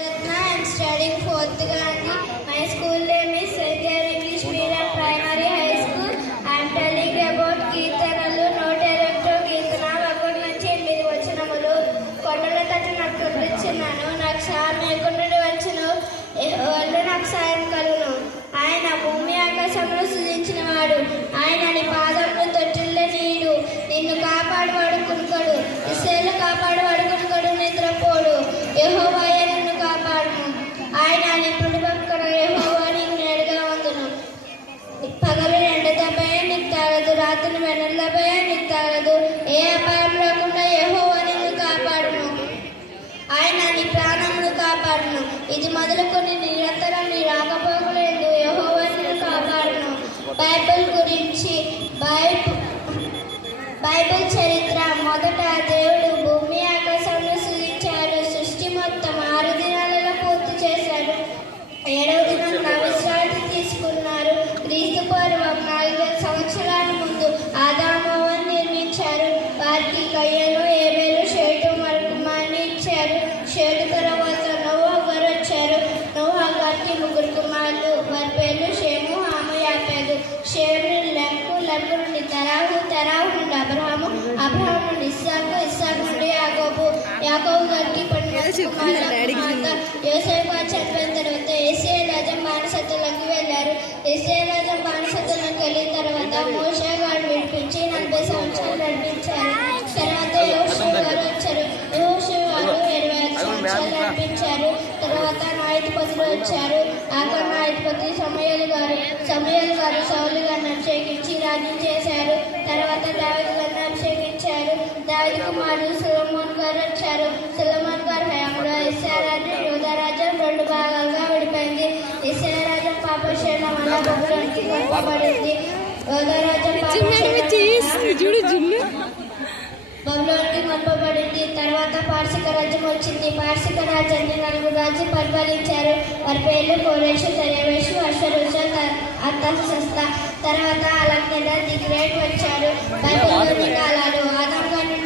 I am studying 4th Gandhi. My school name is Satyar English Medium Primary High School. I am telling about కీర్తనలు 102 కీర్తనలు ఒకటి నుంచి 8 వచనములు. కొండల తట్టు నాకు కనిపించినాను, నాకు సాయం లేకుండా వచ్చును, వాళ్ళు నాకు సాయం కలుగును. ఆయన భూమి ఆకాశంలో సృజించిన వాడు, ఆయన నీ పాదములు తొట్టిల్ల నీడు, నిన్ను కాపాడువాడు కునుకడు, ఇశ్రాయేలు కాపాడువాడు కునుకడు, నిద్రపోడు. యెహోవా నిన్ను కాపాడును, ఆయన నీ కుడి పక్కన యెహోవా నీకు నేడుగా ఉండును. పగలు ఎండదపై నీకు తాగదు, రాత్రి వెన్నెలపై నీకు తాగదు. ఏ అపాయం లేకుండా యెహోవా నిన్ను కాపాడును, ఆయన నీ ప్రాణమును కాపాడును. ఇది మొదలుకొని నిరంతరం నీ రాకపోకలేదు యెహోవా నిన్ను కాపాడును. బైబిల్ గురించి బైబిల్ చరిత్ర. మొదట దేవుడు భూమి ఆకాశంలో సృజించాడు. సృష్టి మొత్తం 6 దినాలలో పూర్తి చేశాడు. 7వ దినం విశ్రాంతి తీసుకున్నారు. క్రీస్తు పూర్వం 4000 సంవత్సరాల ముందు ఆదాము హవ్వను నిర్మించారు. వారికి కయ్యను, ఏబేలు, షేటు కుమారుని ఇచ్చారు. షేటు తర్వాత నోవా గారు వచ్చారు. నోవా గారికి 3 కుమారులు, వారి పేర్లు షేము, హాము, యాపెదు. షేము లెక్కు, లెక్కు నుండి తరాహు, తరాహు నుండి అబ్రహాము, అబ్రహాము నుండి ఇస్సాకు, ఇస్సాకు నుండి యాకోబు. యాకోబు గారికి 12 కుమారులు. యోసేపు చనిపోయిన తర్వాత ఇశ్రాయేలు రాజ్యం బానిసత్వంలోకి వెళ్ళారు. ఇశ్రాయేలు రాజ్యం బానిసత్వంలోకి వెళ్ళిన తర్వాత మోషే గారు విడిపించి 40 సంవత్సరాలు నడిపించారు. తర్వాత యెహోషువ గారు వచ్చారు. యెహోషువ గారు 25 సంవత్సరాలు నడిపించారు. తర్వాత న్యాయాధిపతులు వచ్చారు. ఆఖరి న్యాయాధిపతి సమూయేలు గారు సౌలు గారిని అభిషేకించి రాజ్యం చేశారు. తర్వాత దావీదు గారిని అభిషేకించారు. దావీదు కుమారుడు సొలొమోను గారు వచ్చారు. సొలొమోను గారి హయాంలో ఇశ్రాయేలు రాజ్యం, యూదా రాజ్యం 2 భాగాలుగా విడిపోయింది. ఇశ్రాయేలు రాజ్యం పాపక్షేమం వల్ల బబులోనుకి పంపబడింది. యూదా రాజ్యం బబులోనుకి పంపబడింది. తర్వాత పార్శిక రాజ్యం వచ్చింది. పార్శిక రాజ్యాన్ని 4 రాజులు పరిపాలించారు. వారి పేర్లు కోరెషు, దర్యావేషు, అశ్వరుష, అర్తహషస్త. తర్వాత అలెగ్జాండర్ ది గ్రేట్ వచ్చారు. బైబిల్లోని కాలాలు. ఆదాము గారి